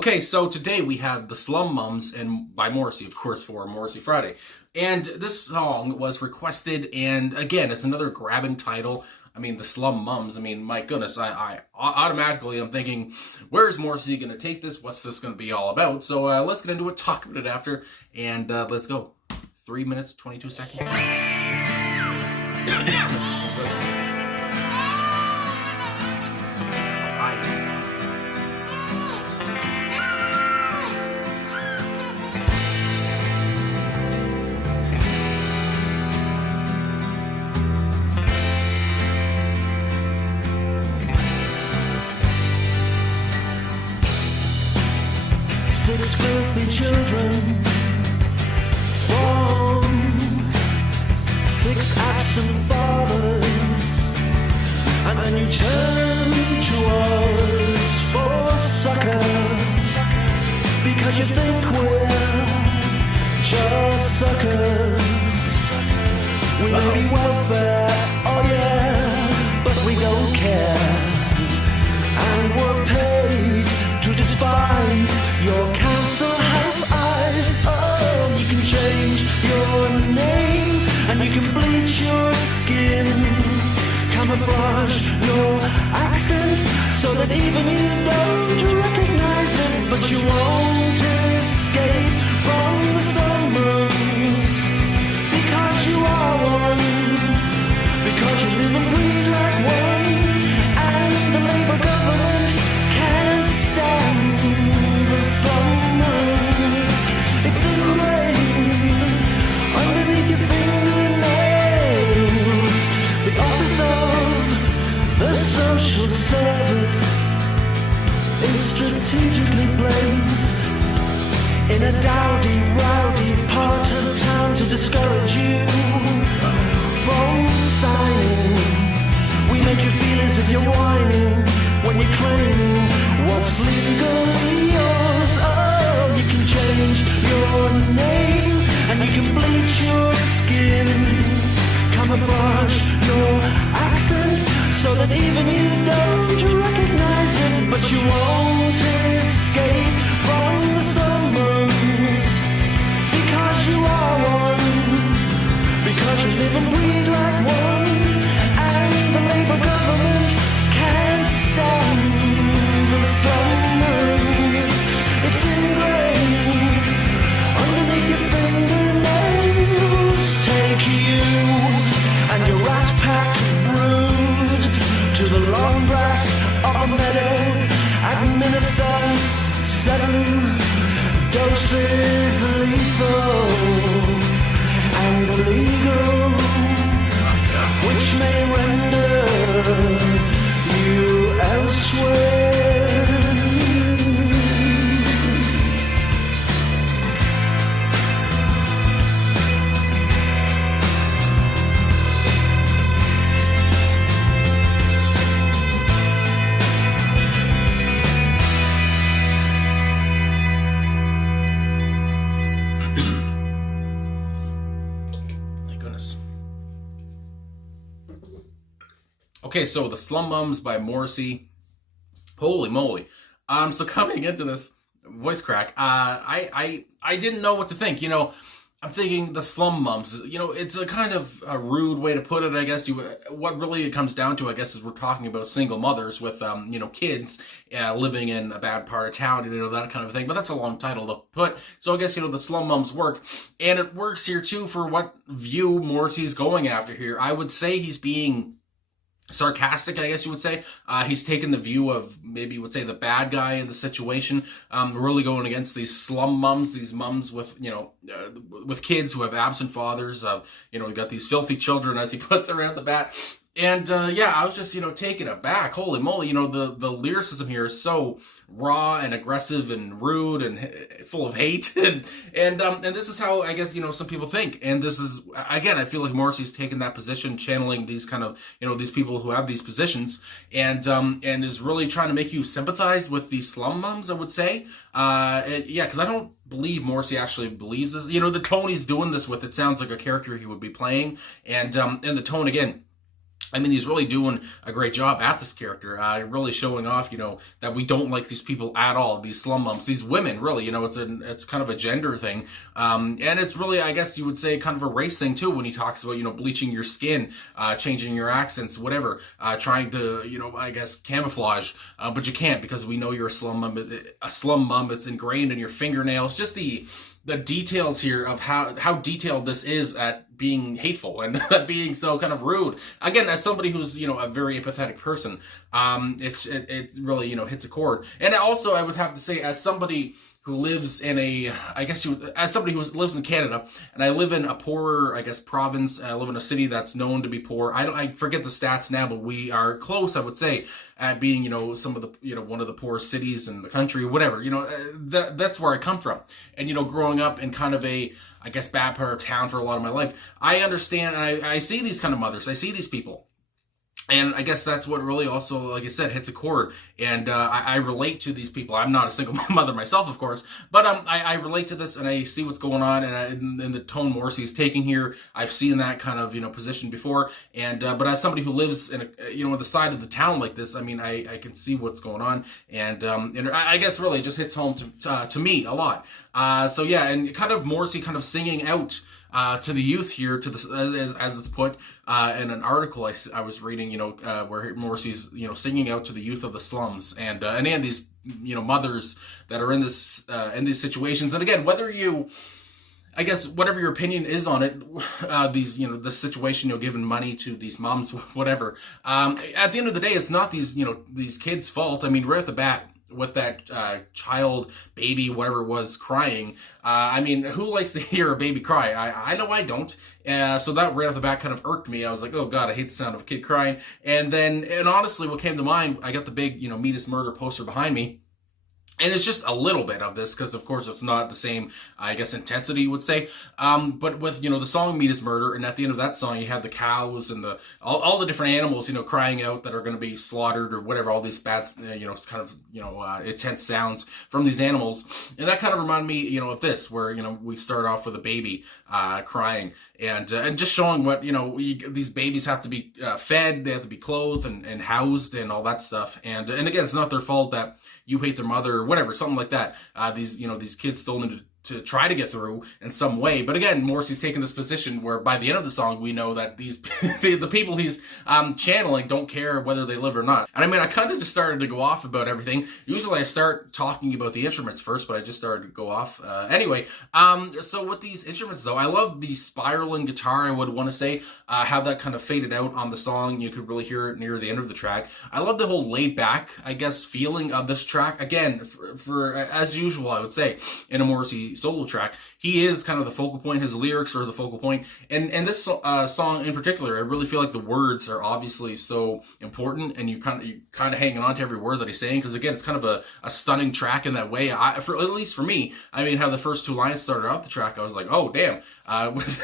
Okay, so today we have the Slum Mums and by Morrissey, of course, for Morrissey Friday. And this song was requested, and again, it's another grabbing title. I mean, the Slum Mums. I mean, my goodness, I automatically am thinking, where's Morrissey going to take this? What's this going to be all about? So let's get into it, talk about it after, and let's go. 3 minutes, 22 seconds. Six filthy children from six absent fathers, and then you turn to us for suckers, because you think we're just suckers. We may be welfare, oh yeah, but we don't care, and we're paid to despise your council house eyes. Oh, you can change your name and you can bleach your skin, camouflage your accent so that even you don't recognize it. But you won't escape from the summons, because you are one, because you live and breathe like one, and the Labour government can't stand the summons. It's ingrained underneath your fingernails. The office of the social service is strategically placed in a dowdy, rowdy part of town to discourage you from signing. We make you feel as if you're whining when you claim what's legally yours. Oh, you can change your name and you can bleach your skin, camouflage your accent so that even you don't recognize it. But you won't escape from the summons, because you are one, because you live and breathe like one, and the Labour government can't stand the summons. It's ingrained underneath your fingernails. Take you and your rat pack brood to the long grass of a meadow. Administer 7 doses lethal and illegal, which may render you elsewhere. My goodness. Okay, so the Slum Mums by Morrissey. Holy moly. So coming into this voice crack, I didn't know what to think. I'm thinking the Slum Mums, it's a kind of a rude way to put it, I guess. What really it comes down to, I guess, is we're talking about single mothers with, kids living in a bad part of town, that kind of thing. But that's a long title to put. So I guess, the Slum Mums work. And it works here, too, for what view Morrissey's going after here. I would say he's being sarcastic, I guess you would say. He's taken the view of, maybe you would say, the bad guy in the situation, really going against these slum mums, these mums with, with kids who have absent fathers. We got these filthy children, as he puts it, right at the bat. And, I was just, taken aback. Holy moly, the lyricism here is so raw and aggressive and rude and full of hate. And this is how, I guess, some people think. And this is, again, I feel like Morrissey's taken that position, channeling these kind of, these people who have these positions, and is really trying to make you sympathize with these slum mums, I would say. Because I don't believe Morrissey actually believes this. The tone he's doing this with, it sounds like a character he would be playing. And the tone, again, I mean, he's really doing a great job at this character, really showing off, that we don't like these people at all, these slum mums, these women, really, it's kind of a gender thing, and it's really, I guess you would say, kind of a race thing too, when he talks about, bleaching your skin, changing your accents, whatever, trying to, I guess, camouflage, but you can't, because we know you're a slum mum, it's ingrained in your fingernails, just the details here of how detailed this is at being hateful and being so kind of rude. Again, as somebody who's, a very empathetic person, it really, hits a chord. And also, I would have to say, as somebody who lives in as somebody who lives in Canada, and I live in a poorer, I guess, province. I live in a city that's known to be poor. I forget the stats now, but we are close, I would say, at being, some of the, one of the poorest cities in the country, whatever. That's where I come from. And, growing up in kind of a, I guess, bad part of town for a lot of my life, I understand, and I see these kind of mothers. I see these people. And I guess that's what really also, like I said, hits a chord. And I relate to these people. I'm not a single mother myself, of course, but I relate to this, and I see what's going on, and the tone Morrissey is taking here. I've seen that kind of position before, and but as somebody who lives in on the side of the town like this, I mean, I can see what's going on, and I guess really it just hits home to me a lot. So yeah, and kind of Morrissey kind of singing out to the youth here, to the as it's put in an article I was reading, where Morrissey's singing out to the youth of the slums, and these mothers that are in these situations, and again, whether you, I guess, whatever your opinion is on it, the situation, giving money to these moms, whatever. At the end of the day, it's not these kids' fault. I mean, right at the bat, with that child, baby, whatever it was, crying. I mean, who likes to hear a baby cry? I know I don't. So that right off the bat kind of irked me. I was like, oh God, I hate the sound of a kid crying. And honestly, what came to mind, I got the big, Meet His Murder poster behind me. And it's just a little bit of this, because of course it's not the same, I guess, intensity, you would say. But with, the song Meet His Murder, and at the end of that song, you have the cows and all the different animals, crying out that are going to be slaughtered or whatever, all these bad, kind of, intense sounds from these animals. And that kind of reminded me, of this, where, we start off with a baby crying, and just showing what, these babies have to be fed, they have to be clothed and housed and all that stuff. And again, it's not their fault that you hate their mother or whatever, something like that. These kids still need to try to get through in some way. But again, Morrissey's taking this position where by the end of the song, we know that these the people he's channeling don't care whether they live or not. And I mean, I kind of just started to go off about everything. Usually I start talking about the instruments first, but I just started to go off. Anyway, so with these instruments though, I love the spiraling guitar, I would want to say, how that kind of faded out on the song. You could really hear it near the end of the track. I love the whole laid back, I guess, feeling of this track. Again, for as usual, I would say, in a Morrissey solo track, he is kind of the focal point. His lyrics are the focal point, and this song in particular, I really feel like the words are obviously so important, and you kind of hanging on to every word that he's saying, because again, it's kind of a stunning track in that way. At least for me, I mean, how the first two lines started out the track, I was like, oh damn,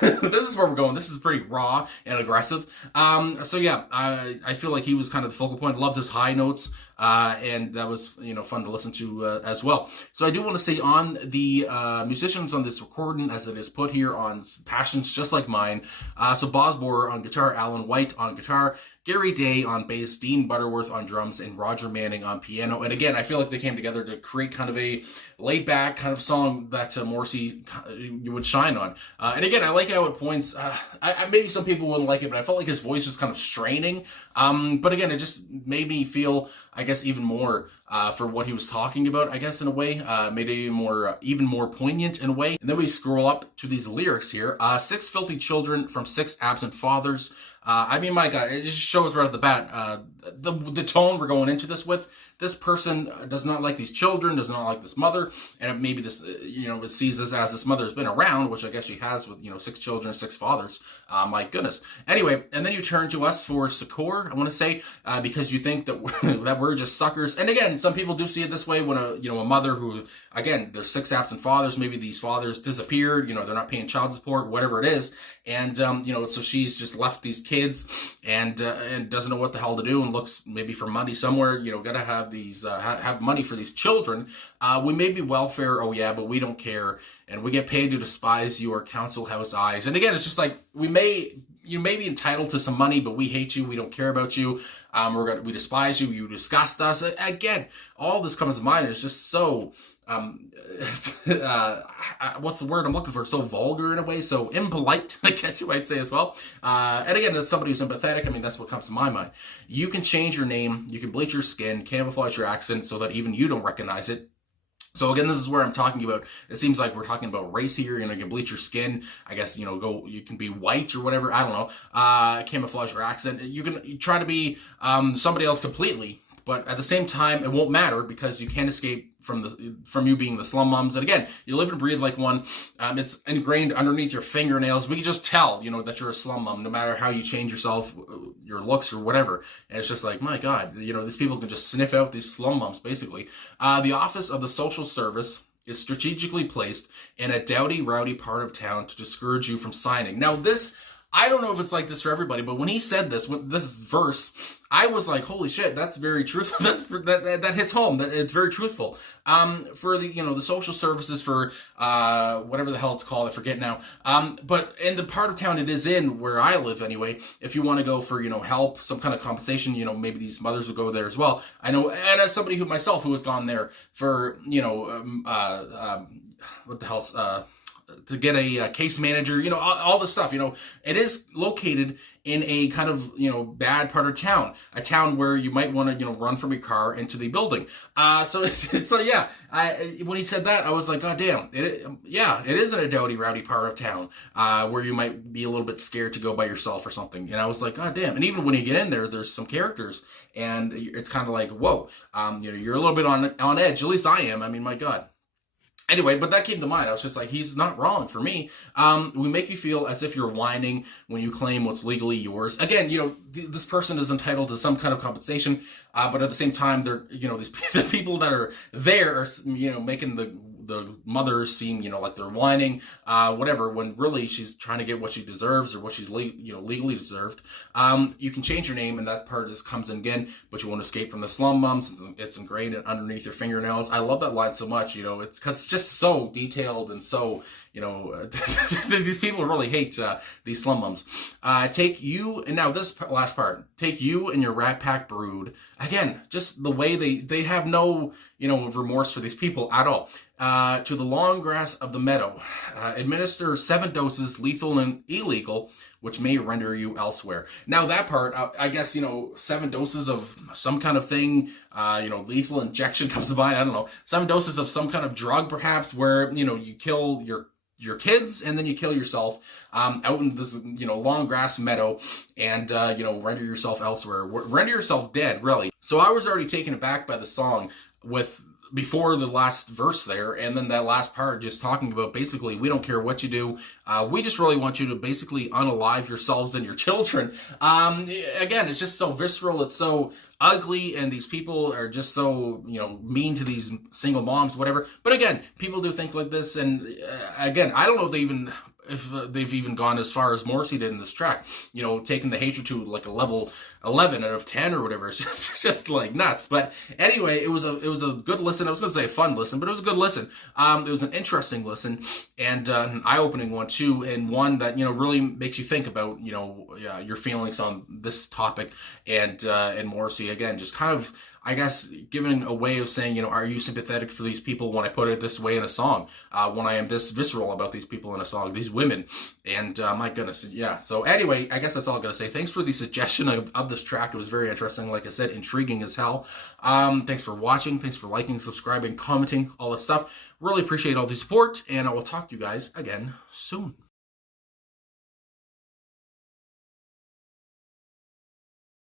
this is where we're going. This is pretty raw and aggressive. So yeah, I feel like he was kind of the focal point. Loved his high notes. And that was, fun to listen to as well. So I do want to say on the musicians on this recording, as it is put here on Passions Just Like Mine. So Boz Borer on guitar, Alan White on guitar, Gary Day on bass, Dean Butterworth on drums, and Roger Manning on piano. And again, I feel like they came together to create kind of a laid-back kind of song that Morrissey would shine on. And again, I like how it points. Maybe some people wouldn't like it, but I felt like his voice was kind of straining. But again, it just made me feel, I guess, even more for what he was talking about, I guess, in a way. Made it even more poignant in a way. And then we scroll up to these lyrics here. 6 filthy children from 6 absent fathers. I mean, my God, it just shows right off the bat the tone we're going into this with. This person does not like these children, does not like this mother, and maybe this, it sees this as this mother has been around, which I guess she has with, 6 children, 6 fathers. My goodness. Anyway, and then you turn to us for succor, I want to say, because you think that we're just suckers. And again, some people do see it this way when a mother who, again, there's 6 absent fathers, maybe these fathers disappeared, they're not paying child support, whatever it is, and so she's just left these kids and doesn't know what the hell to do, and looks maybe for money somewhere. Gotta have these have money for these children. We may be welfare, oh yeah, but we don't care, and we get paid to despise your council house eyes. And again, it's just like we may you may be entitled to some money, but we hate you. We don't care about you. We despise you. You disgust us. Again, all this comes to mind. It's just so, what's the word I'm looking for? So vulgar in a way, so impolite, I guess you might say as well. And again, as somebody who's sympathetic, I mean, that's what comes to my mind. You can change your name. You can bleach your skin, camouflage your accent so that even you don't recognize it. So again, this is where I'm talking about, it seems like we're talking about race here. You can bleach your skin. I guess, you can be white or whatever. I don't know. Camouflage your accent. You try to be somebody else completely. But at the same time, it won't matter because you can't escape from you being the slum moms. And again, you live and breathe like one. It's ingrained underneath your fingernails. We can just tell, that you're a slum mom, no matter how you change yourself, your looks or whatever. And it's just like, my God, these people can just sniff out these slum moms, basically. The office of the social service is strategically placed in a dowdy, rowdy part of town to discourage you from signing. Now, this, I don't know if it's like this for everybody, but when he said this verse, I was like, holy shit, that's very truthful. That hits home. That it's very truthful. For the social services for whatever the hell it's called, I forget now. But in the part of town it is in, where I live anyway, if you want to go for help, some kind of compensation, maybe these mothers will go there as well. I know, and as somebody who has gone there for what the hell's to get a case manager, all this stuff, it is located in a kind of, bad part of town, a town where you might want to, run from your car into the building. So yeah, when he said that, I was like, God damn, it is in a dowdy, rowdy part of town, where you might be a little bit scared to go by yourself or something. And I was like, God damn. And even when you get in there, there's some characters and it's kind of like, whoa, you're a little bit on edge. At least I am. I mean, my God. Anyway, but that came to mind. I was just like, he's not wrong for me. We make you feel as if you're whining when you claim what's legally yours. Again, this person is entitled to some kind of compensation, but at the same time, they're, the people that are there are, making the mother seem, like they're whining, whatever, when really she's trying to get what she deserves or what she's legally deserved. You can change your name, and that part just comes in again, but you won't escape from the slum mom since it's ingrained underneath your fingernails. I love that line so much, it's because it's just so detailed and so, these people really hate these slum mums. Take you, and now this last part, take you and your rat pack brood. Again, just the way they have no, remorse for these people at all. To the long grass of the meadow. Administer 7 doses, lethal and illegal, which may render you elsewhere. Now that part, I guess, 7 doses of some kind of thing, lethal injection comes to mind, I don't know. 7 doses of some kind of drug, perhaps, where, you kill your kids and then you kill yourself out in this long grass meadow and render yourself elsewhere, render yourself dead, really. So I was already taken aback by the song with before the last verse there, and then that last part just talking about basically we don't care what you do, we just really want you to basically unalive yourselves and your children. Again, it's just so visceral, it's so ugly, and these people are just so mean to these single moms, whatever. But again, people do think like this, and again, I don't know if they've even gone as far as Morrissey did in this track, taking the hatred to like a level 11 out of 10 or whatever. It's just like nuts. But anyway, it was a good listen. I was going to say a fun listen, but it was a good listen. It was an interesting listen and an eye-opening one too, and one that really makes you think about your feelings on this topic and Morrissey again, just kind of, I guess, giving a way of saying, are you sympathetic for these people when I put it this way in a song? When I am this visceral about these people in a song, these women. And my goodness, yeah. So anyway, I guess that's all I'm going to say. Thanks for the suggestion of this track. It was very interesting. Like I said, intriguing as hell. Thanks for watching. Thanks for liking, subscribing, commenting, all this stuff. Really appreciate all the support. And I will talk to you guys again soon.